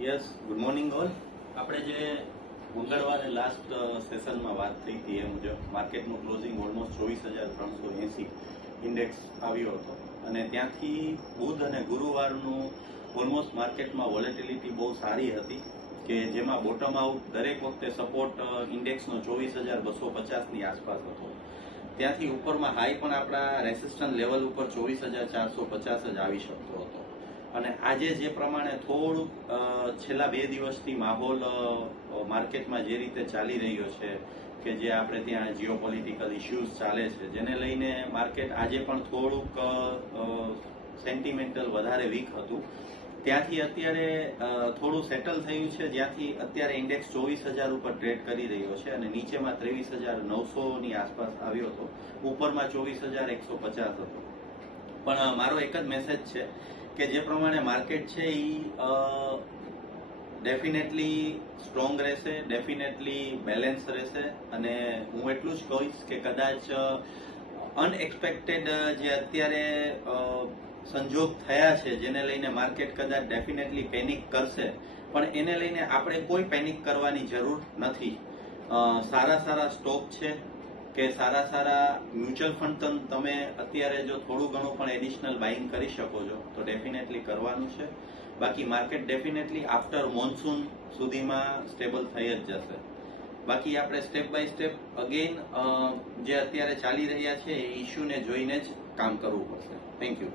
Yes, good morning all. આપણે જે મંગળવારે લાસ્ટ સેશનમાં વાત થઈ હતી એ મુજબ માર્કેટનું ક્લોઝિંગ ઓલમોસ્ટ 24,380 ઇન્ડેક્સ આવ્યો હતો અને ત્યાંથી બુધ અને ગુરુવારનું ઓલમોસ્ટ માર્કેટમાં વોલેટિલિટી બહુ સારી હતી કે જેમાં બોટમ આઉટ દરેક વખતે સપોર્ટ ઇન્ડેક્સનો 24,250ની આસપાસ હતો. ત્યાંથી ઉપરમાં હાઈ પણ આપણા રેસિસ્ટન્ટ લેવલ ઉપર 24,450 જ આવી શકતો હતો. અને આજે જે પ્રમાણે થોડું છેલ્લા 2 દિવસથી માહોલ માર્કેટમાં જે રીતે ચાલી રહ્યો છે કે જે આપણે ત્યાં જીઓપોલિટિકલ ઇશ્યુઝ ચાલે છે જેને લઈને માર્કેટ આજે પણ થોડુંક સેન્ટિમેન્ટલ વધારે વીક હતું. ત્યાંથી અત્યારે થોડું સેટલ થયું છે, જ્યાંથી અત્યારે ઇન્ડેક્સ 24,000 ઉપર ટ્રેડ કરી રહ્યો છે અને નીચેમાં 23,900ની આસપાસ આવ્યો હતો, ઉપરમાં 24,150 હતો. પણ મારો એક જ મેસેજ છે કે જે પ્રમાણે માર્કેટ છે એ ડેફિનેટલી સ્ટ્રોંગ રહેશે, ડેફિનેટલી બેલેન્સ રહેશે અને હું એટલું જ કહીશ કે કદાચ અનએક્સપેક્ટેડ જે અત્યારે સંજોગ થયા છે જેને લઈને માર્કેટ કદાચ ડેફિનેટલી પેનિક કરશે, પણ એને લઈને આપણે કોઈ પેનિક કરવાની જરૂર નથી. સારા સ્ટોક છે કે સારા મ્યુચ્યુઅલ ફંડ તમે અત્યારે જો થોડું ઘણું પણ એડિશનલ બાઇંગ કરી શકો છો તો ડેફિનેટલી કરવાનું છે. બાકી માર્કેટ ડેફિનેટલી આફ્ટર મોન્સૂન સુધીમાં સ્ટેબલ થઈ જ જશે. બાકી આપણે સ્ટેપ બાય સ્ટેપ અગેન જે અત્યારે ચાલી રહ્યા છે એ ઇસ્યુને જોઈને જ કામ કરવું પડશે. Thank you.